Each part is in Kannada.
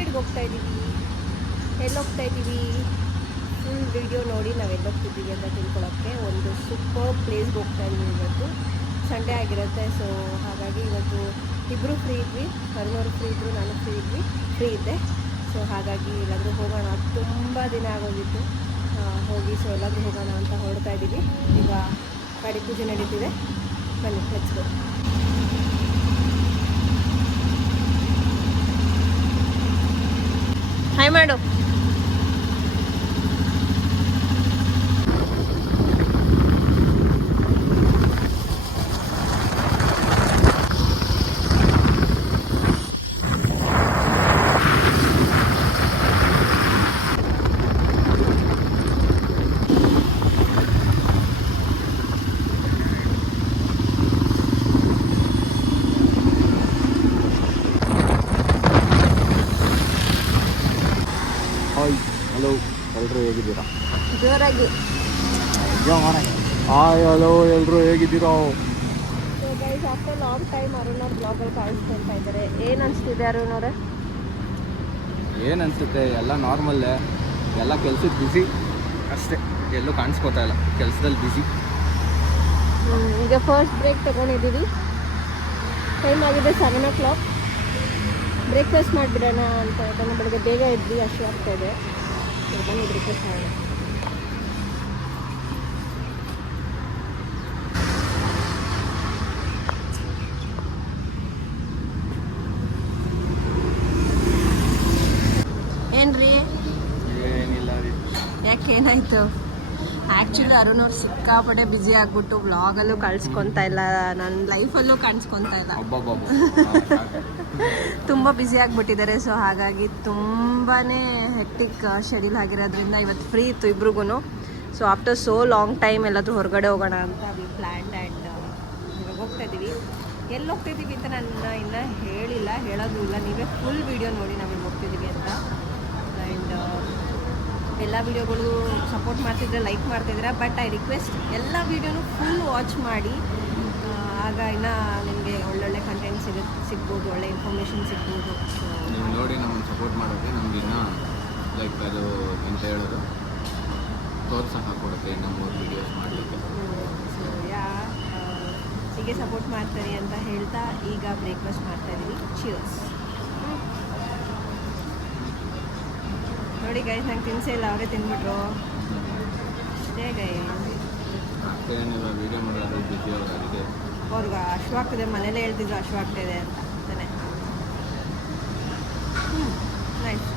ರೈಡ್ಗೆ ಹೋಗ್ತಾ ಇದ್ದೀವಿ. ಎಲ್ಲಿ ಹೋಗ್ತಾ ಇದ್ದೀವಿ ಫುಲ್ ವಿಡಿಯೋ ನೋಡಿ ನಾವೆಲ್ಲಿ ಹೋಗ್ತಿದ್ದೀವಿ ಅಂತ ತಿಳ್ಕೊಳ್ಳೋಕ್ಕೆ. ಒಂದು ಸೂಪರ್ ಪ್ಲೇಸ್ಗೆ ಹೋಗ್ತಾ ಇದ್ದೀವಿ. ಇವತ್ತು ಸಂಡೇ ಆಗಿರುತ್ತೆ, ಸೊ ಹಾಗಾಗಿ ಇವತ್ತು ಇಬ್ಬರು ಫ್ರೀ ಇದ್ವಿ. ಅರುಣವರು ಫ್ರೀ ಇದ್ದರು, ನಾನು ಫ್ರೀ ಇದ್ದೆ. ಸೊ ಹಾಗಾಗಿ ಎಲ್ಲಾದರೂ ಹೋಗೋಣ, ತುಂಬ ದಿನ ಆಗೋಗಿತ್ತು ಹೋಗಿ. ಸೊ ಎಲ್ಲಾದರೂ ಹೋಗೋಣ ಅಂತ ಹೊರಡ್ತಾ ಇದ್ದೀವಿ. ಈಗ ಗಾಡಿ ಪೂಜೆ ನಡೀತಿದೆ, ಬನ್ನಿ ಲೆಟ್ಸ್ ಗೋ. ಹಾಯ್ ಮಾಡು. ಹಲೋ, ಎಲ್ಲರೂ ಹೇಗಿದ್ದೀರಾ? ಜೋರಾಗಿ ಹಾಯ್ ಹಲೋ, ಎಲ್ಲರೂ ಹೇಗಿದ್ದೀರಾ? So guys, after long time Arun ಅವ್ರ ಬ್ಲಾಗಲ್ಲಿ ಕಾಣಿಸ್ಕೊಳ್ತಾ ಇದ್ದಾರೆ. ಏನು ಅನಿಸ್ತಿದೆ ಅರುಣ್ ಅವರೇ? ಏನು ಅನಿಸುತ್ತೆ, ಎಲ್ಲ ನಾರ್ಮಲ್ಲೇ, ಎಲ್ಲ ಕೆಲ್ಸದ ಬ್ಯುಸಿ ಅಷ್ಟೇ, ಎಲ್ಲೂ ಕಾಣಿಸ್ಕೋತಾ ಇಲ್ಲ, ಕೆಲಸದಲ್ಲಿ ಬ್ಯುಸಿ. ಈಗ ಫಸ್ಟ್ ಬ್ರೇಕ್ ತೊಗೊಂಡಿದ್ದೀವಿ. ಟೈಮ್ ಆಗಿದೆ 7 o'clock. ಬ್ರೇಕ್ಫಾಸ್ಟ್ ಮಾಡಿಬಿಡೋಣ ಅಂತ, ಯಾಕಂದರೆ ಬೆಳಗ್ಗೆ ಬೇಗ ಇದ್ವಿ, ಹಸಿವು ಆಗ್ತಾ ಇದೆ. ಬನ್ನಿ ಬ್ರೇಕ್ಫಾಸ್ಟ್ ಮಾಡೋಣ. ಏನ್ರಿ? ಏನಿಲ್ಲ ರೀ. ಯಾಕೆ, ಏನಾಯಿತು? ಆ್ಯಕ್ಚುಲಿ ಅರುಣ್ ಅವ್ರು ಸಿಕ್ಕಾಪಟ್ಟೆ ಬ್ಯುಸಿ ಆಗಿಬಿಟ್ಟು ವ್ಲಾಗಲ್ಲೂ ಕಳ್ಸ್ಕೊತಾ ಇಲ್ಲ, ನನ್ನ ಲೈಫಲ್ಲೂ ಕಾಣಿಸ್ಕೊತಾ ಇಲ್ಲ. ತುಂಬ ಬ್ಯುಸಿ ಆಗಿಬಿಟ್ಟಿದ್ದಾರೆ. ಸೊ ಹಾಗಾಗಿ ತುಂಬಾ ಹೆಕ್ಟಿಕ್ ಶೆಡ್ಯೂಲ್ ಆಗಿರೋದ್ರಿಂದ ಇವತ್ತು ಫ್ರೀ ಇತ್ತು ಇಬ್ರಿಗೂ. So after so long time ಎಲ್ಲಾದರೂ ಹೊರಗಡೆ ಹೋಗೋಣ ಅಂತ ವಿ ಪ್ಲ್ಯಾನ್ಡ್. ಆ್ಯಂಡ್ ಇವಾಗ ಹೋಗ್ತಾ ಇದ್ದೀವಿ. ಎಲ್ಲಿ ಹೋಗ್ತಾ ಇದ್ದೀವಿ ಅಂತ ನಾನು ಇನ್ನೂ ಹೇಳಿಲ್ಲ, ಹೇಳೋದು ಇಲ್ಲ. ನೀವೇ ಫುಲ್ ವೀಡಿಯೋ ನೋಡಿ ನಾವಿಲ್ಲಿ ಹೋಗ್ತಿದ್ದೀವಿ ಅಂತ. ಆ್ಯಂಡ್ ಎಲ್ಲ ವೀಡಿಯೋಗಳು ಸಪೋರ್ಟ್ ಮಾಡ್ತಿದ್ರೆ, ಲೈಕ್ ಮಾಡ್ತಿದ್ದೀರಾ. ಬಟ್ ಐ ರಿಕ್ವೆಸ್ಟ್ ಎಲ್ಲ ವೀಡಿಯೋನು ಫುಲ್ ವಾಚ್ ಮಾಡಿ, ಆಗ ಇನ್ನೂ ನಿಮಗೆ ಒಳ್ಳೊಳ್ಳೆ ಕಂಟೆಂಟ್ ಸಿಗ್ಬೋದು, ಒಳ್ಳೆ ಇನ್ಫಾರ್ಮೇಷನ್ ಸಿಗ್ಬೋದು. ನೀವು ನೋಡಿ ನಮ್ಮನ್ನು ಸಪೋರ್ಟ್ ಮಾಡೋಕ್ಕೆ ನಮ್ಗೆ ಇನ್ನೂ ಲೈಕ್ ಅದು ಅಂತ ಹೇಳೋದು ಪ್ರೋತ್ಸಾಹ ಕೊಡುತ್ತೆ ನಮ್ಮ ವೀಡಿಯೋಸ್ ಮಾಡಲಿಕ್ಕೆ. ಸೊ ಹೀಗೆ ಸಪೋರ್ಟ್ ಮಾಡ್ತಾರೆ ಅಂತ ಹೇಳ್ತಾ ಈಗ ಬ್ರೇಕ್ಫಾಸ್ಟ್ ಮಾಡ್ತಾಯಿದ್ದೀವಿ. ಚಿಯರ್ಸ್. ನೋಡಿ ಗೈಸ್, ನಂಗೆ ತಿನ್ಸೇ ಇಲ್ಲ, ಅವರೇ ತಿಂದ್ಬಿಟ್ರು ಅಷ್ಟೇ ಗೈಸ್. ಏನಿಲ್ಲ, ವೀಡಿಯೋ ಮಾಡೋದು ಬಿಸಿ ಅವರು, ಅದಕ್ಕೆ ಅವ್ರಿಗೆ ಹಶ್ವಾಗ್ತಿದೆ, ಮನೇಲೇ ಹೇಳ್ತಿದ್ರು ಹಶ್ವಾಗ್ತಿದೆ ಅಂತ ಅಂತಾನೆ. ನೈಸ್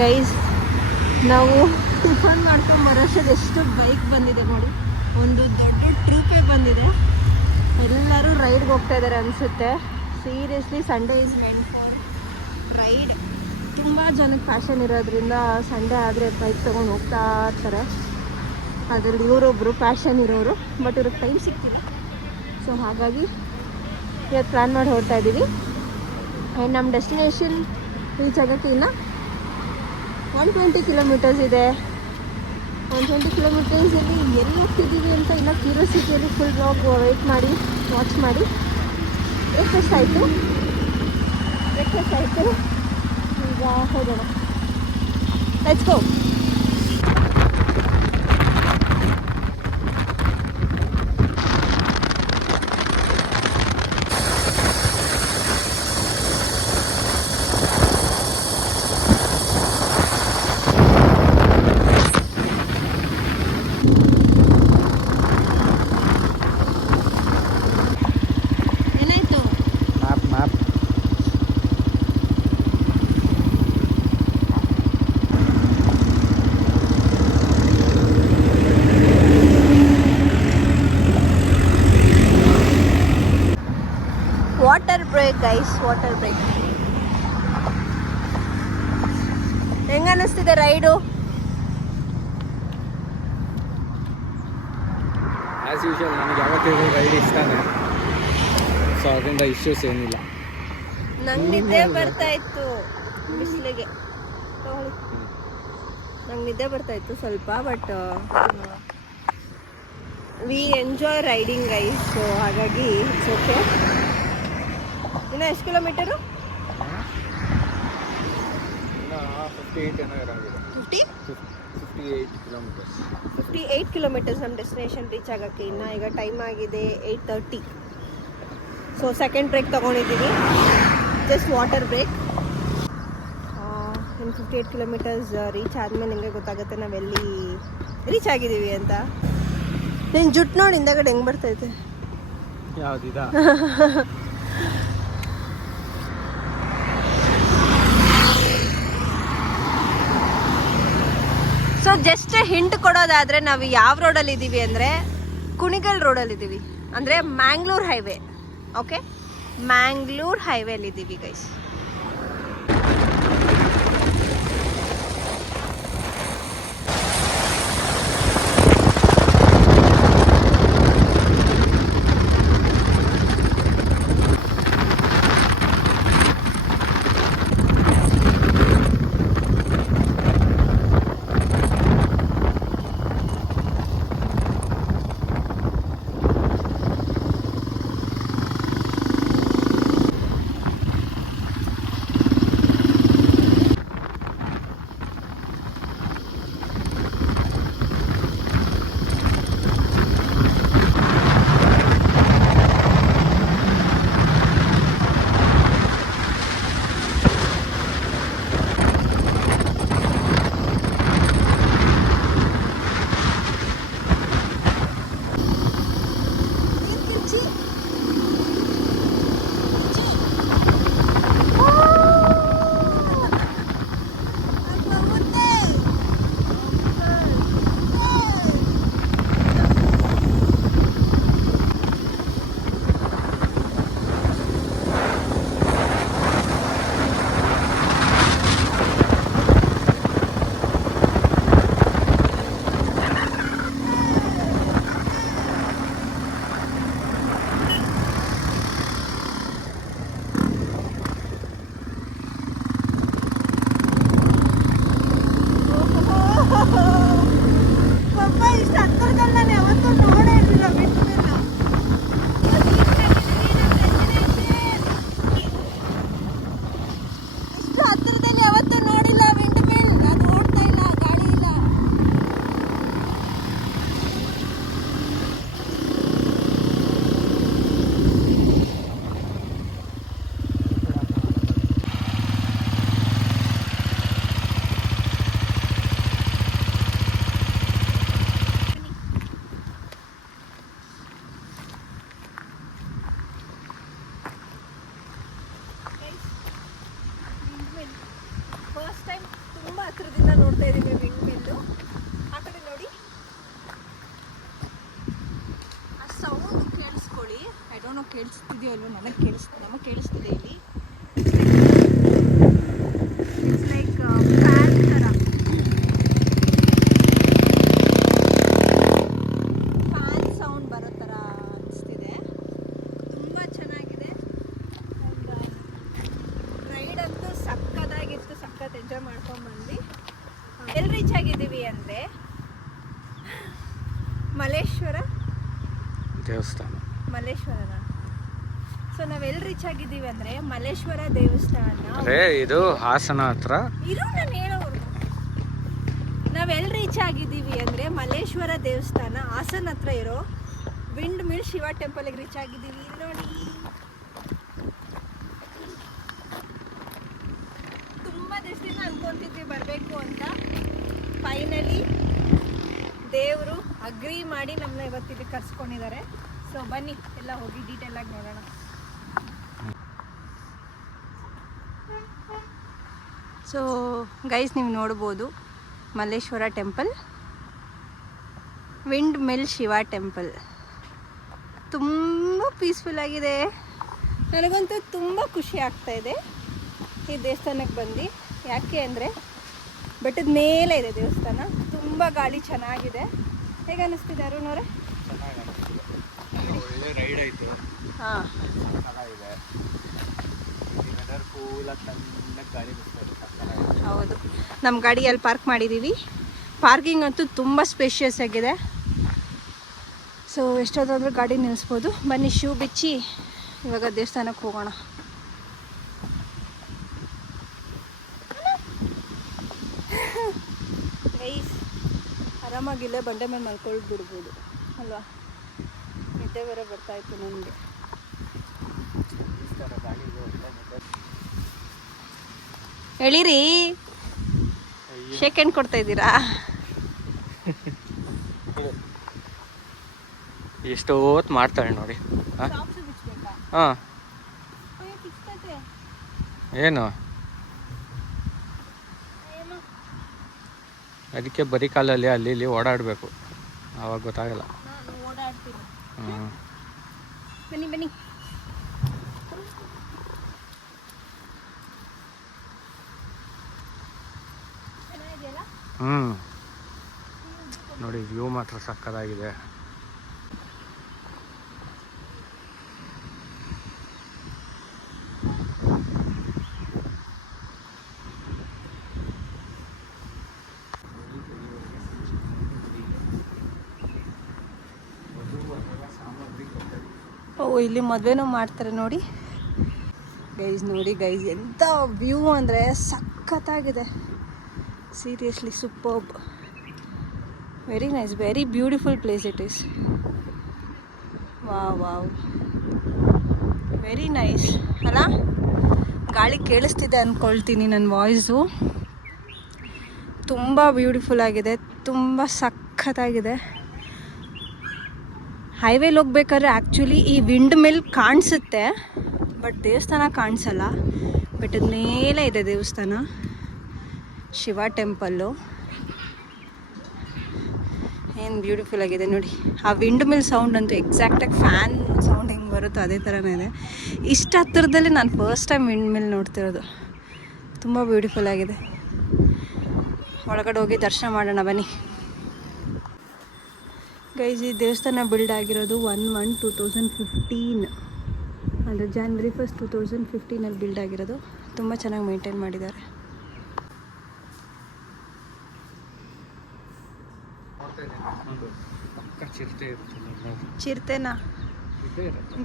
ಗೈಸ್, ನಾವು ಟಿಫನ್ ಮಾಡ್ಕೊಂಡು ಬರೋಷ್ಟೊಂದು ಎಷ್ಟು ಬೈಕ್ ಬಂದಿದೆ ನೋಡಿ, ಒಂದು ದೊಡ್ಡ ಟ್ರೂಪೇ ಬಂದಿದೆ. ಎಲ್ಲರೂ ರೈಡ್ಗೆ ಹೋಗ್ತಾ ಇದ್ದಾರೆ ಅನಿಸುತ್ತೆ. Seriously Sunday is meant for ride. ತುಂಬ ಜನಕ್ಕೆ ಪ್ಯಾಷನ್ ಇರೋದ್ರಿಂದ ಸಂಡೇ ಆದರೆ ಬೈಕ್ ತೊಗೊಂಡು ಹೋಗ್ತಾ ಇರ್ತಾರೆ. ಅದರಲ್ಲಿ ಇವರೊಬ್ಬರು ಪ್ಯಾಷನ್ ಇರೋರು, ಬಟ್ ಇವ್ರಿಗೆ ಟೈಮ್ ಸಿಗ್ತಿಲ್ಲ. ಸೊ ಹಾಗಾಗಿ ಇವತ್ತು ಪ್ಲ್ಯಾನ್ ಮಾಡಿ ಹೊರಡ್ತಾ ಇದ್ದೀವಿ. ಆ್ಯಂಡ್ ನಮ್ಮ ಡೆಸ್ಟಿನೇಷನ್ ರೀಚ್ ಆಗೋಕ್ಕೆ ಇನ್ನು 120 ಕಿಲೋಮೀಟರ್ಸ್ ಇದೆ. 120 ಕಿಲೋಮೀಟರ್ಸಲ್ಲಿ ಎಲ್ಲಿ ಹೋಗ್ತಿದ್ದೀವಿ ಅಂತ ಇನ್ನೂ ಕ್ಯೂರಿಯಾಸಿಟಿಯಲ್ಲಿ ಫುಲ್ ಬ್ಲಾಗ್ ವೆಯ್ಟ್ ಮಾಡಿ, ವಾಚ್ ಮಾಡಿ. ಬ್ರೇಕ್ಫಾಸ್ಟ್ ಆಯಿತು, ಈಗ ಹೋಗೋಣ. Let's go. Water break guys, water break. ಹೆಂಗ ಅನಿಸ್ತಿದೆ ರೈಡು? ಆ್ಯಸ್ ಯೂಶುವಲ್ ನನಗೆ ಯಾವತ್ತೂ ರೈಡ್ ಇಷ್ಟನೇ, ಸೊ ಅದರಿಂದ ಇಶ್ಯೂಸ್ ಏನಿಲ್ಲ. ನಂಗೆ ನಿದ್ದೆ ಬರ್ತಾ ಇತ್ತು ಬಿಸಿಲಿಗೆ, ನಂಗೆ ನಿದ್ದೆ ಬರ್ತಾ ಇತ್ತು ಸ್ವಲ್ಪ. But we enjoy riding guys. So ಹಾಗಾಗಿ ಇಟ್ಸ್ ಓಕೆ. ಇನ್ನು ಎಷ್ಟು ಕಿಲೋಮೀಟರು? 58 ಏನೋ ಇರೋಂಗಿದೆ. 58 ಕಿಲೋಮೀಟರ್ಸ್. 58 ಕಿಲೋಮೀಟರ್ಸ್ ನಮ್ಮ ಡೆಸ್ಟಿನೇಷನ್ ರೀಚ್ ಆಗೋಕ್ಕೆ. ಇನ್ನು ಈಗ ಟೈಮ್ ಆಗಿದೆ 8:30. ಸೊ ಸೆಕೆಂಡ್ ಬ್ರೇಕ್ ತೊಗೊಂಡಿದ್ದೀವಿ, ಜಸ್ಟ್ ವಾಟರ್ ಬ್ರೇಕ್. ಇನ್ನು 58 ಕಿಲೋಮೀಟರ್ಸ್ ರೀಚ್ ಆದಮೇಲೆ ನಿಮಗೆ ಗೊತ್ತಾಗುತ್ತೆ ನಾವೆಲ್ಲಿ ರೀಚ್ ಆಗಿದ್ದೀವಿ ಅಂತ. ನಿನ್ನ ಜುಟ್ಟು ನೋಡಿ ಹಿಂದಗಡೆ ಹೆಂಗೆ ಬರ್ತೈತೆ. ಯಾವುದಿದಾ? ಸೊ ಜಸ್ಟ್ ಹಿಂಟ್ ಕೊಡೋದಾದರೆ ನಾವು ಯಾವ ರೋಡಲ್ಲಿ ಇದ್ದೀವಿ ಅಂದರೆ ಕುಣಿಗಲ್ ರೋಡಲ್ಲಿ ಇದ್ದೀವಿ, ಅಂದರೆ ಮ್ಯಾಂಗ್ಳೂರ್ ಹೈವೇ. ಓಕೆ, ಮ್ಯಾಂಗ್ಳೂರ್ ಹೈವೇಲಿ ಇದ್ದೀವಿ ಗೈಸ್. ಫಸ್ಟ್ ಟೈಮ್ ತುಂಬ ಹತ್ರದಿಂದ ನೋಡ್ತಾ ಇದ್ದೀವಿ ವಿಂಡ್ ಮಿಲ್ಲು. ಆ ಕಡೆ ನೋಡಿ, ಆ ಸೌಂಡ್ ಕೇಳಿಸ್ಕೊಳ್ಳಿ. ಐ ಡೋಂಟ್ ನೋ ಕೇಳಿಸ್ತಿದೆಯೋ ಅಲ್ವೋ, ನಮಗೆ ಕೇಳಿಸ್ತಿದೆ ಇಲ್ಲಿ. ಇಟ್ಸ್ ಲೈಕ್ ಫ್ಯಾನ್ ಥರ, ಫ್ಯಾನ್ ಸೌಂಡ್ ಬರೋ ಥರ ಅನಿಸ್ತಿದೆ. ತುಂಬ ಚೆನ್ನಾಗಿದೆ. ರೈಡ್ ಅಂತೂ ಸಕ್ಕತ್ತಾಗಿತ್ತು, ಸಖತ್ ಎಂಜಾಯ್ ಮಾಡ್ಕೊಂಡು ಬಂದ್ವಿ. ಎಲ್ಲಿ ರೀಚ್ ಆಗಿದ್ದೀವಿ ಅಂದರೆ ಮಲ್ಲೇಶ್ವರ ಮಲ್ಲೇಶ್ವರನ. ಸೊ ನಾವೆಲ್ಲಿ ರೀಚ್ ಆಗಿದ್ದೀವಿ ಅಂದರೆ ಮಲ್ಲೇಶ್ವರ ದೇವಸ್ಥಾನ. ಇದು ಹಾಸನ ಹತ್ರ. ಇದು ನಾನು ಹೇಳೋರು. ನಾವೆಲ್ಲಿ ರೀಚ್ ಆಗಿದ್ದೀವಿ ಅಂದರೆ ಮಲ್ಲೇಶ್ವರ ದೇವಸ್ಥಾನ ಹಾಸನ ಹತ್ರ ಇರೋ ವಿಂಡ್ ಮಿಲ್ ಶಿವ ಟೆಂಪಲ್ಗೆ ರೀಚ್ ಆಗಿದ್ದೀವಿ. ನೋಡಿ, ತುಂಬ ದಿವಸದಿಂದ ಅನ್ಕೊಂತಿದ್ವಿ ಬರಬೇಕು ಅಂತ. ಫೈನಲಿ ದೇವರು ಅಗ್ರಿ ಮಾಡಿ ನಮ್ಮನ್ನ ಇವತ್ತಿಲ್ಲಿ ಕರ್ಸ್ಕೊಂಡಿದ್ದಾರೆ. ಸೊ ಬನ್ನಿ ಎಲ್ಲ ಹೋಗಿ ಡೀಟೇಲಾಗಿ ನೋಡೋಣ. ಸೊ ಗೈಸ್, ನೀವು ನೋಡ್ಬೋದು Malleshwara temple, wind mill Shiva temple. ತುಂಬ ಪೀಸ್ಫುಲ್ ಆಗಿದೆ. ನನಗಂತೂ ತುಂಬ ಖುಷಿ ಆಗ್ತಾ ಇದೆ ಈ ದೇವಸ್ಥಾನಕ್ಕೆ ಬಂದು. ಯಾಕೆ ಅಂದರೆ ಬೆಟ್ಟದ ಮೇಲೆ ಇದೆ ದೇವಸ್ಥಾನ, ತುಂಬ ಗಾಳಿ ಚೆನ್ನಾಗಿದೆ. ಹೇಗೆ ಅನ್ನಿಸ್ತಿದೆ ಅರುಣವ್ರೆ? ಒಳ್ಳೆ ರೈಡ್ ಆಯಿತು. ಹಾಂ, ಚೆನ್ನಾಗಿದೆ. ವೆದರ್ ಕೂಲಾಗಿ ತಣ್ಣಗೆ ಗಾಳಿ ಬಿಡ್ತಾರೆ. ಹೌದು. ನಮ್ಮ ಗಾಡಿಯಲ್ಲಿ ಪಾರ್ಕ್ ಮಾಡಿದ್ದೀವಿ. ಪಾರ್ಕಿಂಗ್ ಅಂತೂ ತುಂಬ ಸ್ಪೇಷಿಯಸ್ ಆಗಿದೆ. ಸೊ ಎಷ್ಟೊತ್ತಾದರೂ ಗಾಡಿ ನಿಲ್ಲಿಸ್ಬೋದು. ಬನ್ನಿ ಶೂ ಬಿಚ್ಚಿ ಇವಾಗ ದೇವಸ್ಥಾನಕ್ಕೆ ಹೋಗೋಣ. ಆರಾಮಾಗಿ ಇಲ್ಲೇ ಬಂಡೆ ಮೇಲೆ ಮಲ್ಕೊಂಡು ಬಿಡ್ಬೋದು ಅಲ್ವಾ. ನಿದ್ದೆ ಬೇರೆ ಬರ್ತಾಯಿತ್ತು ನನಗೆ. ಹೇಳಿರಿ, ಶೇಕ್ ಹ್ಯಾಂಡ್ ಕೊಡ್ತಾ ಇದ್ದೀರಾ? ಎಷ್ಟು ಹೊತ್ತು ಮಾಡ್ತಾಳೆ ನೋಡಿ. ಹಾಂ ಏನು ಅದಕ್ಕೆ ಬರೀ ಕಾಲಲ್ಲಿ ಅಲ್ಲಿ ಇಲ್ಲಿ ಓಡಾಡಬೇಕು, ಆವಾಗ ಗೊತ್ತಾಗಲ್ಲ. ಹ್ಞೂ ಬನ್ನಿ ಬನ್ನಿ. ಹ್ಞೂ ನೋಡಿ, ವ್ಯೂ ಮಾತ್ರ ಸಕ್ಕತ್ತಾಗಿದೆ. ಓ, ಇಲ್ಲಿ ಮದುವೆನೂ ಮಾಡ್ತಾರೆ ನೋಡಿ ಗೈಸ್. ನೋಡಿ ಗೈಸ್, ಎಂಥ ವ್ಯೂ ಅಂದರೆ ಸಖತ್ತಾಗಿದೆ. Seriously superb, very nice, very beautiful place it is. Wow wow, very nice ಅಲ್ಲ? ಗಾಳಿ ಕೇಳಿಸ್ತಿದೆ ಅಂದ್ಕೊಳ್ತೀನಿ ನನ್ನ ವಾಯ್ಸು. ತುಂಬ ಬ್ಯೂಟಿಫುಲ್ ಆಗಿದೆ, ತುಂಬ ಸಖತ್ತಾಗಿದೆ. ಹೈವೇಲಿ ಹೋಗ್ಬೇಕಾದ್ರೆ ಆ್ಯಕ್ಚುಲಿ ಈ ವಿಂಡ್ ಮಿಲ್ ಕಾಣಿಸುತ್ತೆ, ಬಟ್ ದೇವಸ್ಥಾನ ಕಾಣಿಸಲ್ಲ. ಬೆಟ್ಟದ ಮೇಲೆ ಇದೆ ದೇವಸ್ಥಾನ, ಶಿವ ಟೆಂಪಲ್ಲು. ಏನು ಬ್ಯೂಟಿಫುಲ್ ಆಗಿದೆ ನೋಡಿ. ಆ ವಿಂಡ್ ಮಿಲ್ ಸೌಂಡ್ ಅಂತೂ ಎಕ್ಸಾಕ್ಟಾಗಿ ಫ್ಯಾನ್ ಸೌಂಡ್ ಹೆಂಗೆ ಬರುತ್ತೋ ಅದೇ ಥರನೇ ಇದೆ. ಇಷ್ಟು ಹತ್ತಿರದಲ್ಲಿ ನಾನು ಫಸ್ಟ್ ಟೈಮ್ ವಿಂಡ್ ಮಿಲ್ ನೋಡ್ತಿರೋದು. ತುಂಬ ಬ್ಯೂಟಿಫುಲ್ ಆಗಿದೆ. ಒಳಗಡೆ ಹೋಗಿ ದರ್ಶನ ಮಾಡೋಣ ಬನ್ನಿ ಗೈಸ್. ಈ ದೇವಸ್ಥಾನ ಬಿಲ್ಡ್ ಆಗಿರೋದು 1/1/2015, ಅಂದರೆ January 1, 2015 ಬಿಲ್ಡ್ ಆಗಿರೋದು. ತುಂಬ ಚೆನ್ನಾಗಿ ಮೇಂಟೈನ್ ಮಾಡಿದ್ದಾರೆ. ಚಿರತೆನಾ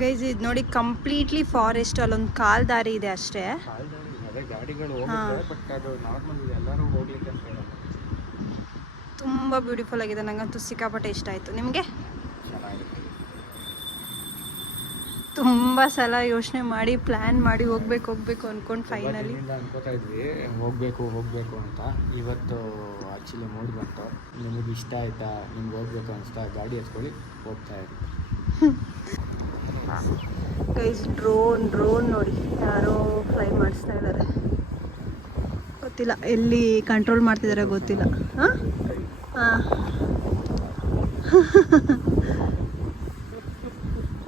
ಗೈಸ್? ಇದು ನೋಡಿ, ಕಂಪ್ಲೀಟ್ಲಿ ಫಾರೆಸ್ಟ್. ಅಲ್ಲೊಂದು ಕಾಲ್ ದಾರಿ ಇದೆ ಅಷ್ಟೇ. ತುಂಬ ಬ್ಯೂಟಿಫುಲ್ ಆಗಿದೆ, ನನಗಂತೂ ಸಿಕ್ಕಾಪಟ್ಟೆ ಇಷ್ಟ ಆಯಿತು. ನಿಮಗೆ? ತುಂಬ ಸಲ ಯೋಚನೆ ಮಾಡಿ ಪ್ಲ್ಯಾನ್ ಮಾಡಿ ಹೋಗ್ಬೇಕು ಅಂದ್ಕೊಂಡು ಫೈನಲಿ ಅನ್ಕೋತಾ ಇದ್ವಿ ಹೋಗಬೇಕು ಅಂತ. ಇವತ್ತು ಆ್ಯಕ್ಚುಲಿ ಮೂಡ್ ಬಂತು. ನಿಮಗೆ ಇಷ್ಟ ಆಯಿತಾ, ನಿಮ್ಗೆ ಹೋಗ್ಬೇಕು ಅನಿಸ್ತಾ, ಗಾಡಿ ಎತ್ಕೊಳ್ಳಿ, ಹೋಗ್ತಾ ಇದ್ವಿ. ಗೈಸ್, ಡ್ರೋನ್ ನೋಡಿ, ಯಾರೋ ಫ್ಲೈ ಮಾಡಿಸ್ತಾ ಇದ್ದಾರೆ. ಗೊತ್ತಿಲ್ಲ ಎಲ್ಲಿ ಕಂಟ್ರೋಲ್ ಮಾಡ್ತಿದ್ದಾರೆ, ಗೊತ್ತಿಲ್ಲ. ಹಾಂ ಹಾಂ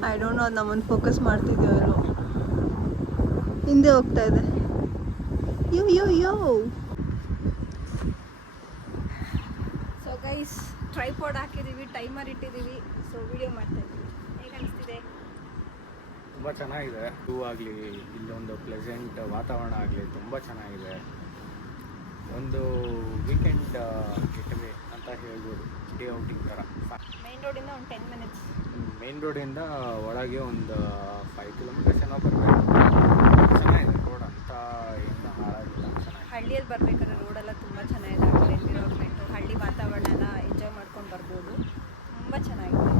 ಐ ಡೋಂಟ್ ನೋ, ಅದು ನಮ್ಮನ್ನು ಫೋಕಸ್ ಮಾಡ್ತಿದ್ದೀವೋ ಇಲ್ವೋ. ಹಿಂದೆ ಹೋಗ್ತಾ ಇದೆ. ಯೋ ಸೊ ಗೈಸ್, ಟ್ರೈಪಾಡ್ ಹಾಕಿದ್ದೀವಿ, ಟೈಮರ್ ಇಟ್ಟಿದ್ದೀವಿ, ಸೊ ವಿಡಿಯೋ ಮಾಡ್ತಾ ಇದ್ದೀವಿ. ಹೇಗೆ ಅನಿಸ್ತಿದೆ? ತುಂಬ ಚೆನ್ನಾಗಿದೆ. ವ್ಯೂ ಆಗಲಿ, ಇಲ್ಲೊಂದು ಪ್ಲೆಸೆಂಟ್ ವಾತಾವರಣ ಆಗಲಿ, ತುಂಬ ಚೆನ್ನಾಗಿದೆ. ಒಂದು ವೀಕೆಂಡ್ ಗೆಟವೇ ಅಂತ ಹೇಳ್ಬೋದು, ಡೇ ಔಟಿಂಗ್ ಥರ. ಮೇನ್ ರೋಡಿಂದ ಒಂದು 10 ಮಿನಿಟ್ಸ್. ಮೇನ್ ರೋಡಿಂದ ಒಳಗೆ ಒಂದು 5 ಕಿಲೋಮೀಟರ್ಸ್ ಏನೋ ಬರಬೇಕು. ಚೆನ್ನಾಗಿದೆ ರೋಡ್, ಅಂತ ಏನು ಹಾಳಾಗಿಲ್ಲ, ಚೆನ್ನಾಗಿದೆ. ಹಳ್ಳಿಯಲ್ಲಿ ಬರಬೇಕಾದ್ರೆ ರೋಡೆಲ್ಲ ತುಂಬ ಚೆನ್ನಾಗಿದೆ. ಆ ಕಡೆ ಎನ್ವಿರಾನ್ಮೆಂಟು, ಹಳ್ಳಿ ವಾತಾವರಣ ಎಲ್ಲ ಎಂಜಾಯ್ ಮಾಡ್ಕೊಂಡು ಬರ್ಬೋದು. ತುಂಬ ಚೆನ್ನಾಗಿದೆ.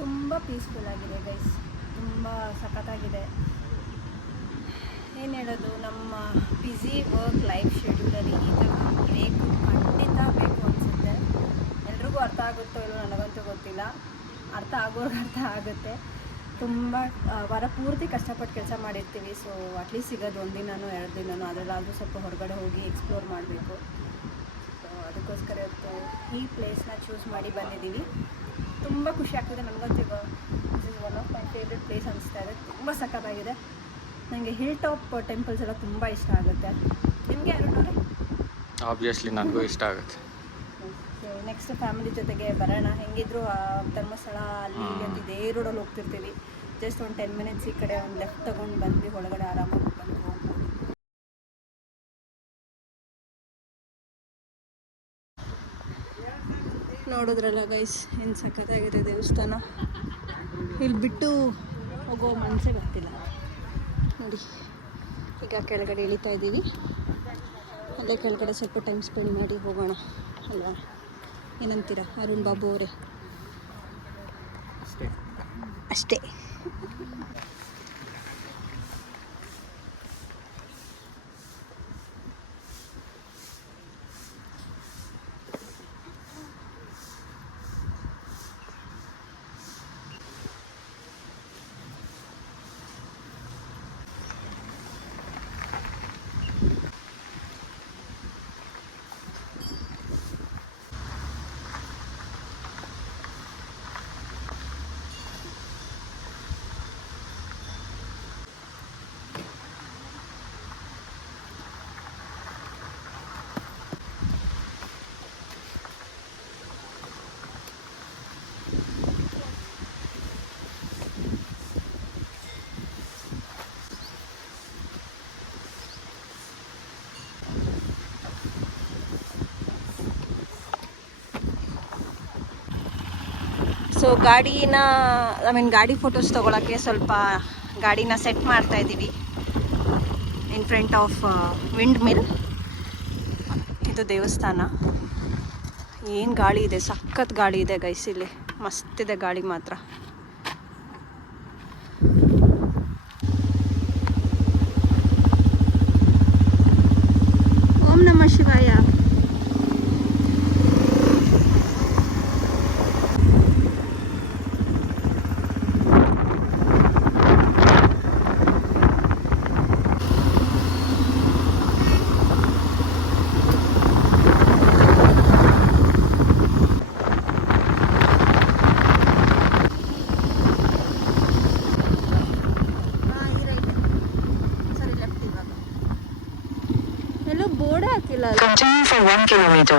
ತುಂಬ ಪೀಸ್ಫುಲ್ ಆಗಿದೆ ಗೈಸ್, ತುಂಬ ಸಖತ್ತಾಗಿದೆ. ಏನು ಹೇಳೋದು, ನಮ್ಮ ಬ್ಯುಸಿ ವರ್ಕ್ ಲೈಫ್ ಶೆಡ್ಯೂಲಲ್ಲಿ ಈ ಥರ ಬೇಕು, ಖಂಡಿತ ಬೇಕು ಅನಿಸುತ್ತೆ. ಎಲ್ರಿಗೂ ಅರ್ಥ ಆಗುತ್ತೋ ಇಲ್ಲೋ ನನಗಂತೂ ಗೊತ್ತಿಲ್ಲ. ಅರ್ಥ ಆಗೋರ್ಗೆ ಅರ್ಥ ಆಗುತ್ತೆ. ತುಂಬ ವಾರ ಪೂರ್ತಿ ಕಷ್ಟಪಟ್ಟು ಕೆಲಸ ಮಾಡಿರ್ತೀವಿ. ಸೊ ಅಟ್ಲೀಸ್ಟ್ ಸಿಗೋದು 1 ದಿನನೋ 2 ದಿನನೋ, ಅದರಲ್ಲಾದರೂ ಸ್ವಲ್ಪ ಹೊರಗಡೆ ಹೋಗಿ ಎಕ್ಸ್ಪ್ಲೋರ್ ಮಾಡಬೇಕು. ಸೊ ಅದಕ್ಕೋಸ್ಕರ ಇವತ್ತು ಈ ಪ್ಲೇಸ್ನ ಚೂಸ್ ಮಾಡಿ ಬಂದಿದ್ದೀವಿ. ತುಂಬ ಖುಷಿ ಆಗ್ತಿದೆ ನನಗಂತೂ. This is one of my favourite place ಅನಿಸ್ತಾ ಇದೆ. ತುಂಬ ಸಖತ್ತಾಗಿದೆ. ನನಗೆ ಹಿಲ್ ಟಾಪ್ ಟೆಂಪಲ್ಸ್ ಎಲ್ಲ ತುಂಬ ಇಷ್ಟ ಆಗುತ್ತೆ. ನಿಮಗೆ ಯಾರು? ಆಬ್ವಿಯಸ್ಲಿ ನನಗೂ ಇಷ್ಟ ಆಗುತ್ತೆ. ಸೊ ನೆಕ್ಸ್ಟ್ ಫ್ಯಾಮಿಲಿ ಜೊತೆಗೆ ಬರೋಣ. ಹೆಂಗಿದ್ರು ಧರ್ಮಸ್ಥಳ ಅಲ್ಲಿ ಅಂತ ಇದೇ ರೋಡಲ್ಲಿ ಹೋಗ್ತಿರ್ತೀವಿ. ಜಸ್ಟ್ ಒಂದು 10 ಮಿನಿಟ್ಸ್ ಈ ಕಡೆ ಒಂದು ಲೆಫ್ಟ್ ತೊಗೊಂಡು ಬಂದು ಒಳಗಡೆ ಆರಾಮಾಗಿ ಬಂದು ಹೋಗ್ಬೋದು. ನೋಡಿದ್ರಲ್ಲ ಗೈಸ್ ಏನು ಸಖತ್ತಾಗಿದೆ ದೇವಸ್ಥಾನ. ಇಲ್ಲಿ ಬಿಟ್ಟು ಹೋಗೋ ಮನಸ್ಸೇ ಬರ್ತಿಲ್ಲ ನೋಡಿ. ಈಗ ಕೆಳಗಡೆ ಇಳಿತಾ ಇದ್ದೀವಿ. ಅಲ್ಲೇ ಕೆಳಗಡೆ ಸ್ವಲ್ಪ ಟೈಮ್ ಸ್ಪೆಂಡ್ ಮಾಡಿ ಹೋಗೋಣ ಅಲ್ವಾ, ಏನಂತೀರಾ ಅರುಣ್ ಬಾಬು ಅವರೇ? ಅಷ್ಟೇ. ಸೊ ಗಾಡಿ ಫೋಟೋಸ್ ತೊಗೊಳಕ್ಕೆ ಸ್ವಲ್ಪ ಗಾಡಿನ ಸೆಟ್ ಮಾಡ್ತಾ ಇದ್ದೀವಿ in front of wind mill. ಇದು ದೇವಸ್ಥಾನ. ಏನು ಗಾಳಿ ಇದೆ, ಸಖತ್ ಗಾಳಿ ಇದೆ ಗೈಸ್ ಇಲ್ಲಿ, ಮಸ್ತಿದೆ ಗಾಳಿ ಮಾತ್ರ. ಓಂ ನಮಃ ಶಿವಾಯ. ಬೋರ್ಡ್ ಹಾಕಿಲ್ಲ. Continue for 1 kilometer.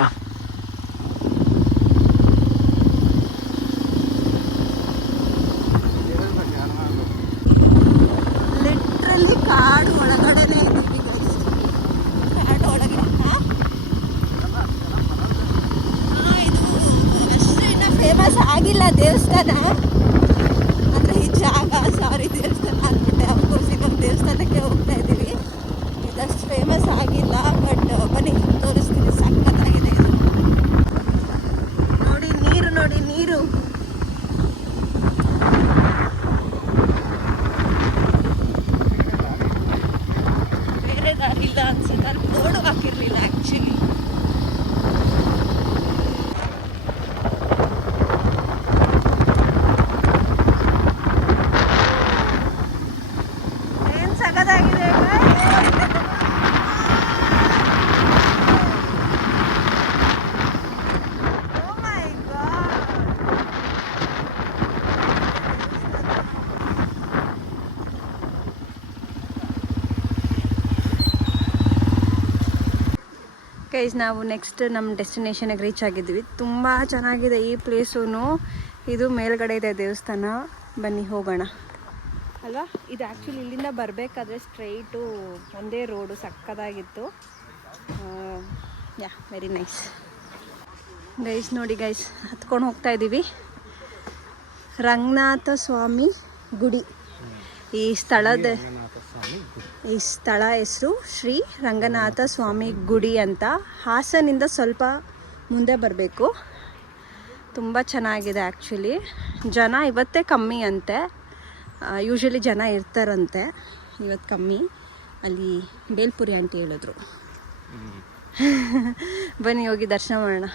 ಲಿಟ್ರಲಿ ಕಾಡು ಒಳಗಡೆನೇ ಇದ್ದೀವಿ ಗೈಸ್. ಕಾಡು ಒಳಗಡೆ ಇದು ಅಷ್ಟು ಇನ್ನೂ ಫೇಮಸ್ ಆಗಿಲ್ಲ ದೇವಸ್ಥಾನ ಅಂದರೆ ಈ ಜಾಗ. ಸಾರಿ, ದೇವಸ್ಥಾನ ಅಂದ್ಬಿಟ್ಟೆ. ಅಫ್ಕೋರ್ಸ್ ಈಗ ದೇವಸ್ಥಾನಕ್ಕೆ ಹೋಗ್ತಾ ಇದ್ದೀವಿ. ಇದಷ್ಟು ಫೇಮಸ್ ಆಗಿಲ್ಲ, ಬಟ್ ಬನ್ನಿ ತೋರಿಸ್ತೀನಿ. ಸಖತ್ತಾಗಿದೆ ಇದು. ನೋಡಿ ನೀರು, ನೋಡಿ ನೀರು. ಬೇರೆ ದಾರಿ ಇಲ್ಲ ಅನ್ಸುತ್ತೆ. ಅಲ್ಲಿ ಬೋರ್ಡು ಹಾಕಿರ್ಲಿಲ್ಲ ಆ್ಯಕ್ಚುಲಿ. ಏನು ಸಖತ್ತಾಗಿದೆ ಗೈಸ್. ನಾವು ನೆಕ್ಸ್ಟ್ ನಮ್ಮ ಡೆಸ್ಟಿನೇಷನ್ಗೆ ರೀಚ್ ಆಗಿದ್ವಿ. ತುಂಬ ಚೆನ್ನಾಗಿದೆ ಈ ಪ್ಲೇಸೂ. ಇದು ಮೇಲ್ಗಡೆ ಇದೆ ದೇವಸ್ಥಾನ. ಬನ್ನಿ ಹೋಗೋಣ ಅಲ್ವಾ. ಇದು ಆ್ಯಕ್ಚುಲಿ ಇಲ್ಲಿಂದ ಬರಬೇಕಾದ್ರೆ ಸ್ಟ್ರೈಟು ಒಂದೇ ರೋಡು, ಸಕ್ಕದಾಗಿತ್ತು. ಯಾ ವೆರಿ ನೈಸ್ ಗೈಸ್. ನೋಡಿ ಗೈಸ್, ಹತ್ಕೊಂಡು ಹೋಗ್ತಾ ಇದ್ದೀವಿ. ರಂಗನಾಥ ಸ್ವಾಮಿ ಗುಡಿ. ಈ ಸ್ಥಳ ಹೆಸರು ಶ್ರೀ ರಂಗನಾಥ ಸ್ವಾಮಿ ಗುಡಿ ಅಂತ. ಹಾಸನಿಂದ ಸ್ವಲ್ಪ ಮುಂದೆ ಬರಬೇಕು. ತುಂಬ ಚೆನ್ನಾಗಿದೆ ಆ್ಯಕ್ಚುಲಿ. ಜನ ಇವತ್ತೇ ಕಮ್ಮಿ ಅಂತೆ. ಯೂಶ್ವಲಿ ಜನ ಇರ್ತಾರಂತೆ, ಇವತ್ತು ಕಮ್ಮಿ. ಅಲ್ಲಿ ಬೇಲ್ಪುರಿ ಆಂಟಿ ಹೇಳಿದ್ರು. ಬನ್ನಿ ಹೋಗಿ ದರ್ಶನ ಮಾಡೋಣ.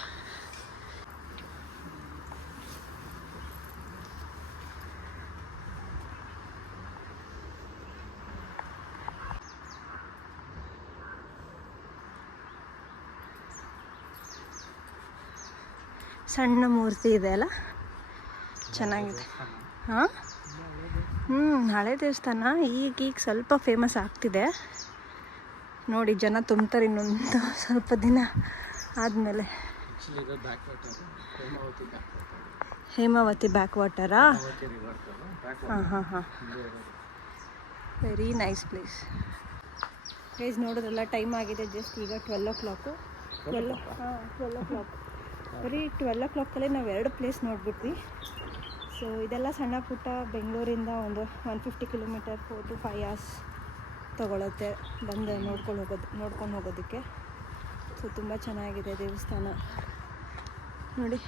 ಸಣ್ಣ ಮೂರ್ತಿ ಇದೆ ಅಲ್ಲ, ಚೆನ್ನಾಗಿದೆ. ಹಾಂ, ಹಳೆ ದೇವಸ್ಥಾನ. ಈಗ ಸ್ವಲ್ಪ ಫೇಮಸ್ ಆಗ್ತಿದೆ ನೋಡಿ. ಜನ ತುಂಬ್ತಾರೆ ಇನ್ನೊಂದು ಸ್ವಲ್ಪ ದಿನ ಆದಮೇಲೆ. ಹೇಮಾವತಿ ಬ್ಯಾಕ್ ವಾಟರಾ? ಹಾಂ ಹಾಂ ಹಾಂ, ವೆರಿ ನೈಸ್ ಪ್ಲೇಸ್. ಪ್ಲೇಸ್ ನೋಡೋದ್ರಲ್ಲ. ಟೈಮ್ ಆಗಿದೆ ಜಸ್ಟ್ ಈಗ 12 o'clock. 12 o'clock. ಬರೀ 12 o'clockಲ್ಲೇ ನಾವು 2 ಪ್ಲೇಸ್ ನೋಡ್ಬಿಟ್ವಿ. ಸೊ ಇದೆಲ್ಲ ಸಣ್ಣ ಪುಟ್ಟ ಬೆಂಗಳೂರಿಂದ ಒಂದು 150 ಕಿಲೋಮೀಟರ್ 4 to 5 hours ತೊಗೊಳುತ್ತೆ ಬಂದು ನೋಡ್ಕೊಂಡು ಹೋಗೋದಕ್ಕೆ. ಸೊ ತುಂಬ ಚೆನ್ನಾಗಿದೆ ದೇವಸ್ಥಾನ ನೋಡಿ.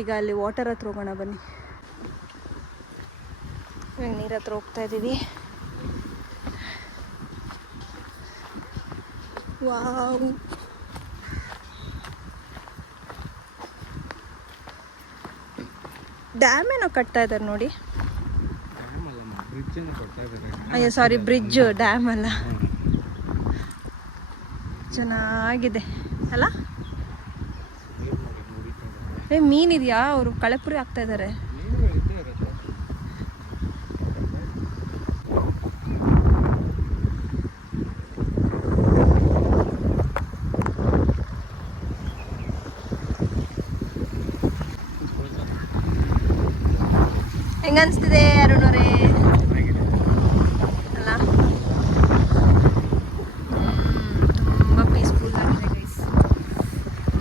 ಈಗ ಅಲ್ಲಿ ವಾಟರ್ ಹತ್ರ ಹೋಗೋಣ ಬನ್ನಿ. ಇವಾಗ ನೀರು ಹತ್ರ ಹೋಗ್ತಾ ಇದ್ದೀವಿ. ವಾವ್, ಡ್ಯಾಮ್ ಏನೋ ಕಟ್ತಾ ಇದ್ದಾರೆ ನೋಡಿ. ಅಯ್ಯೋ ಸಾರಿ, ಬ್ರಿಡ್ಜ್, ಡ್ಯಾಮ್ ಅಲ್ಲ. ಚೆನ್ನಾಗಿದೆ ಅಲ್ಲ. ಮೀನಿದೆಯಾ? ಅವರು ಕಳೆಪುರಿ ಹಾಕ್ತಾ ಇದ್ದಾರೆ. ಹೆಂಗನ್ಸ್ತಿದೆ ಅರುಣವ್ರೆ? ಅಲ್ಲ, ತುಂಬ ಪೀಸ್ಫುಲ್ ಆಗಿದೆ ಗೈಸ್.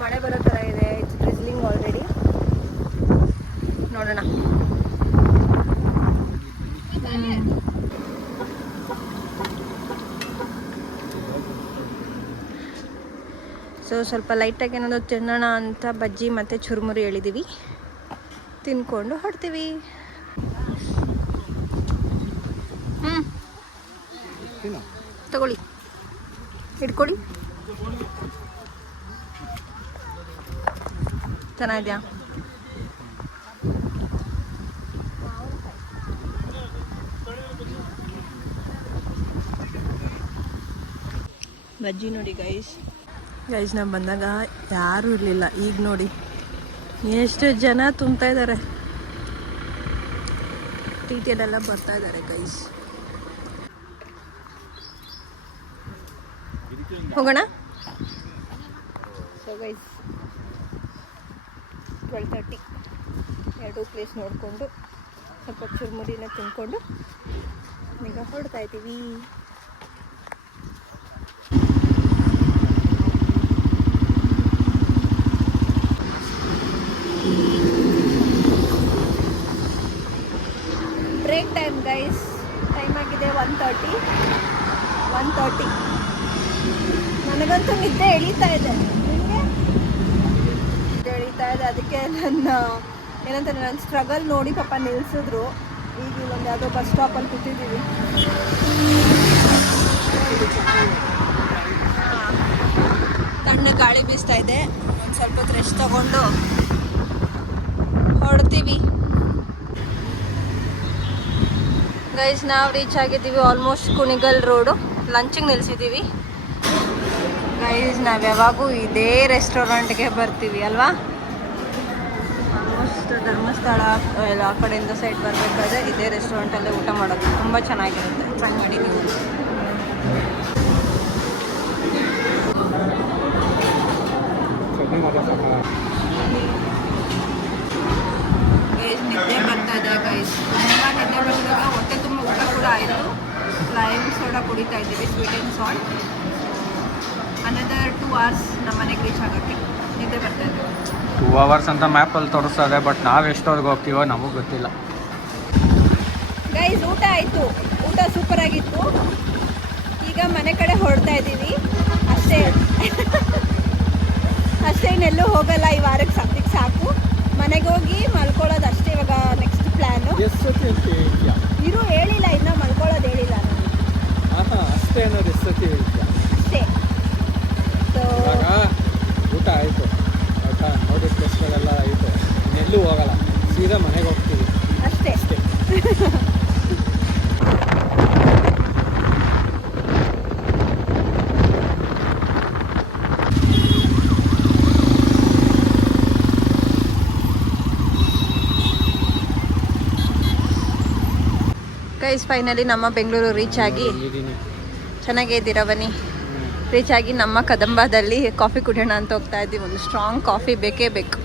ಮಳೆ ಬರೋ ಥರ ಇದೆ. It's drizzling already. ನೋಡೋಣ. ಸೊ ಸ್ವಲ್ಪ ಲೈಟಾಗಿ ಏನಾದರೂ ತಿನ್ನೋಣ ಅಂತ ಬಜ್ಜಿ ಮತ್ತು ಚುರುಮುರಿ ಹೇಳಿದ್ದೀವಿ. ತಿನ್ಕೊಂಡು ಹೊಡ್ತೀವಿ. ತಗೊಳ್ಳಿ, ಇಟ್ಕೊಳ್ಳಿ. ಚೆನ್ನಾಗಿದೆಯಾ? ಬಜ್ಜಿ ನೋಡಿ ಗೈಸ್. ನಾವು ಬಂದಾಗ ಯಾರೂ ಇರಲಿಲ್ಲ. ಈಗ ನೋಡಿ ಎಷ್ಟು ಜನ ತುಂಬ್ತಾ ಇದ್ದಾರೆ. ಟೀಟಿಯಲ್ಲೆಲ್ಲ ಬರ್ತಾ ಇದ್ದಾರೆ ಗೈಸ್. ಹೋಗೋಣ. ಸೊ ಗೈಸ್ 12:30 2 ಪ್ಲೇಸ್ ನೋಡಿಕೊಂಡು ಸ್ವಲ್ಪ ಚುರುಮುರಿನ ತಿನ್ಕೊಂಡು ಈಗ ಹೊರಡ್ತಾ ಇದ್ದೀವಿ. Break time guys. ಟೈಮ್ ಆಗಿದೆ 1:30. ನನಗಂತೂ ನಿದ್ದೆ ಎಳೀತಾ ಇದೆ. ನಿಮಗೆ ಎಳೀತಾ ಇದೆ. ಅದಕ್ಕೆ ನನ್ನ ಸ್ಟ್ರಗಲ್ ನೋಡಿ ಪಾಪ ನಿಲ್ಲಿಸಿದ್ರು. ಈಗ ಇಲ್ಲೊಂದು ಯಾವುದೋ ಬಸ್ ಸ್ಟಾಪಲ್ಲಿ ಕೂತಿದ್ದೀವಿ. ತಣ್ಣ ಗಾಳಿ ಬೀಸ್ತಾ ಇದೆ. ಒಂದು ಸ್ವಲ್ಪ ಹೊತ್ತು ರೆಸ್ಟ್ ತಗೊಂಡು ಹೊರಡ್ತೀವಿ ಗೈಸ್. ನಾವು ರೀಚ್ ಆಗಿದ್ದೀವಿ ಆಲ್ಮೋಸ್ಟ್ ಕುಣಿಗಲ್ ರೋಡು. ಲಂಚಿಗೆ ನಿಲ್ಲಿಸಿದ್ದೀವಿ ಗೈಸ್. ನಾವು ಯಾವಾಗೂ ಇದೇ ರೆಸ್ಟೋರೆಂಟ್ಗೆ ಬರ್ತೀವಿ ಅಲ್ವಾ? ಆಲ್ಮೋಸ್ಟ್ ಧರ್ಮಸ್ಥಳ ಎಲ್ಲ ಆ ಕಡೆಯಿಂದ ಸೈಡ್ ಬರಬೇಕಾದ್ರೆ ಇದೇ ರೆಸ್ಟೋರೆಂಟಲ್ಲೇ ಊಟ ಮಾಡೋದು. ತುಂಬ ಚೆನ್ನಾಗಿರುತ್ತೆ. ಟ್ರೈ ಮಾಡಿ ನೀವು. ಗೈಸ್ ನಿದ್ದೆ ಬರ್ತಾ ಇದೆ ಗೈಸ್. ತುಂಬ ನಿದ್ದೆ ಬಂದಾಗ ಹೊಟ್ಟೆ ತುಂಬ ಊಟ ಕೂಡ ಆಯಿತು. ಲೈಮ್ ಸೋಡಾ ಕುಡಿತಾ ಇದ್ದೀವಿ, sweet and salt. Another 2 hours ನಮ್ಮ ಮನೆಗೆ ರೀಚ್ ಆಗೋಕ್ಕೆ. ನಿದ್ದೆ ಬರ್ತಾ ಇದೆ. 2 hours ಅಂತ ಮ್ಯಾಪಲ್ಲಿ ತೋರಿಸ್ತದೆ, ಬಟ್ ನಾವು ಎಷ್ಟೊತ್ತಿಗೆ ಹೋಗ್ತೀವೋ ನಮಗೆ ಗೊತ್ತಿಲ್ಲ ಗೈಸ್. ಊಟ ಆಯಿತು, ಊಟ ಸೂಪರಾಗಿತ್ತು. ಈಗ ಮನೆ ಕಡೆ ಹೊರಡ್ತಾ ಇದ್ದೀವಿ ಅಷ್ಟೇ. ಅಷ್ಟೇ, ಇನ್ನೆಲ್ಲೂ ಹೋಗಲ್ಲ ಈ ವಾರಕ್ಕೆ. ಸದ್ಯಕ್ಕೆ ಸಾಕು. ಮನೆಗೆ ಹೋಗಿ ಮಲ್ಕೊಳ್ಳೋದು ಅಷ್ಟೇ ಇವಾಗ ನೆಕ್ಸ್ಟ್ ಪ್ಲ್ಯಾನು. ಇರು, ಹೇಳಿಲ್ಲ ಇನ್ನೂ ಮಲ್ಕೊಳ್ಳೋದು ಹೇಳಿಲ್ಲ ನಾನು. ಅಷ್ಟೇ ಅನ್ನೋದು ಎಷ್ಟೊತ್ತಿ ಹೇಳ್ತೀಯ? ಅಷ್ಟೇ. ಸೊ ಊಟ ಆಯಿತು, ಆಯಿತಾ, ನೋಡಿದ ಪ್ಲೇಸ್ಗಳೆಲ್ಲ ಆಯಿತು. ಇನ್ನೆಲ್ಲೂ ಹೋಗಲ್ಲ, ಸೀದಾ ಮನೆಗೆ ಹೋಗ್ತೀವಿ ಅಷ್ಟೇ. ಗೈಸ್ ಫೈನಲಿ ನಮ್ಮ ಬೆಂಗಳೂರು ರೀಚ್ ಆಗಿ ಚೆನ್ನಾಗೇ ಇದ್ದೀರಾ? ಬನ್ನಿ. ರೀಚ್ ಆಗಿ ನಮ್ಮ ಕದಂಬದಲ್ಲಿ ಕಾಫಿ ಕುಡಿಯೋಣ ಅಂತ ಹೋಗ್ತಾ ಇದ್ದೀವಿ. ಒಂದು ಸ್ಟ್ರಾಂಗ್ ಕಾಫಿ ಬೇಕೇ ಬೇಕು.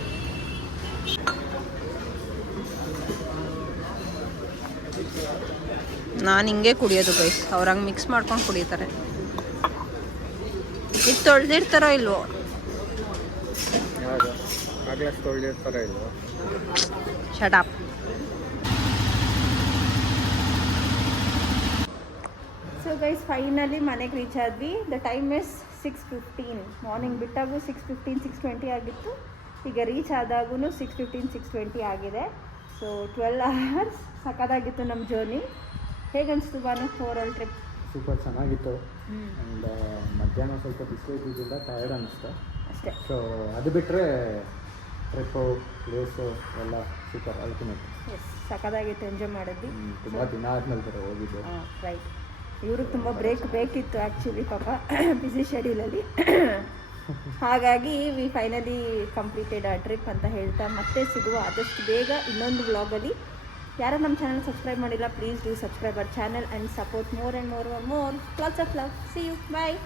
ನಾನು ಹಿಂಗೆ ಕುಡಿಯೋದು ಗೈಸ್. ಅವ್ರು ಹಂಗೆ ಮಿಕ್ಸ್ ಮಾಡ್ಕೊಂಡು ಕುಡಿತಾರೆ. ಇದು ತೊಳೆದಿರ್ತಾರೋ ಇಲ್ವೋ? ಆಗಲೇ ತೊಳೆದಿರ್ತಾರೆ ಇದು. ಶಟಾಪ್. ಸೊ ಗೈಸ್ ಫೈನಲಿ ಮನೆಗೆ ರೀಚ್ ಆದ್ವಿ. The time is 6:15. ಮಾರ್ನಿಂಗ್ ಬಿಟ್ಟಾಗೂ 6:15 6:20 ಆಗಿತ್ತು. ಈಗ ರೀಚ್ ಆದಾಗೂ 6:15 6:20 ಆಗಿದೆ. ಸೊ 12 hours ಸಖತ್ತಾಗಿತ್ತು ನಮ್ಮ ಜರ್ನಿ. ಹೇಗನ್ನಿಸ್ತು ಬಾನು ಓವರಾಲ್ ಟ್ರಿಪ್? ಸೂಪರ್ ಚೆನ್ನಾಗಿತ್ತು. ಆ್ಯಂಡ್ ಮಧ್ಯಾಹ್ನ ಸ್ವಲ್ಪ ಬಿಸಿಲು ಇದ್ದಿದ್ದರಿಂದ ಟಯರ್ಡ್ ಅನ್ನಿಸ್ತು ಅಷ್ಟೇ. ಸೊ ಅದು ಬಿಟ್ಟರೆ ಟ್ರಿಪ್ಪು ಪ್ಲೇಸು ಎಲ್ಲ ಸೂಪರ್ ಅಲ್ಟಿಮೇಟ್. ಎಸ್ ಸಖತ್ತಾಗಿತ್ತು, ಎಂಜಾಯ್ ಮಾಡಿದ್ವಿ. ತುಂಬ ದಿನ ಆದಮೇಲೆ ಬೇರೆ ಹೋಗಿದ್ದು. ರೈಟ್. ಇವ್ರಿಗೆ ತುಂಬ ಬ್ರೇಕ್ ಬೇಕಿತ್ತು ಆ್ಯಕ್ಚುಲಿ, ಪಾಪ ಬ್ಯುಸಿ ಶೆಡ್ಯೂಲಲ್ಲಿ. ಹಾಗಾಗಿ ವಿ ಫೈನಲಿ ಕಂಪ್ಲೀಟೆಡ್ ಆ ಟ್ರಿಪ್ ಅಂತ ಹೇಳ್ತಾ ಮತ್ತೆ ಸಿಗುವ ಆದಷ್ಟು ಬೇಗ ಇನ್ನೊಂದು ವ್ಲಾಗಲ್ಲಿ. ಯಾರು ನಮ್ಮ ಚಾನಲ್ ಸಬ್ಸ್ಕ್ರೈಬ್ ಮಾಡಿಲ್ಲ, please do subscribe our channel and support more and more. Lots of love. See you. Bye.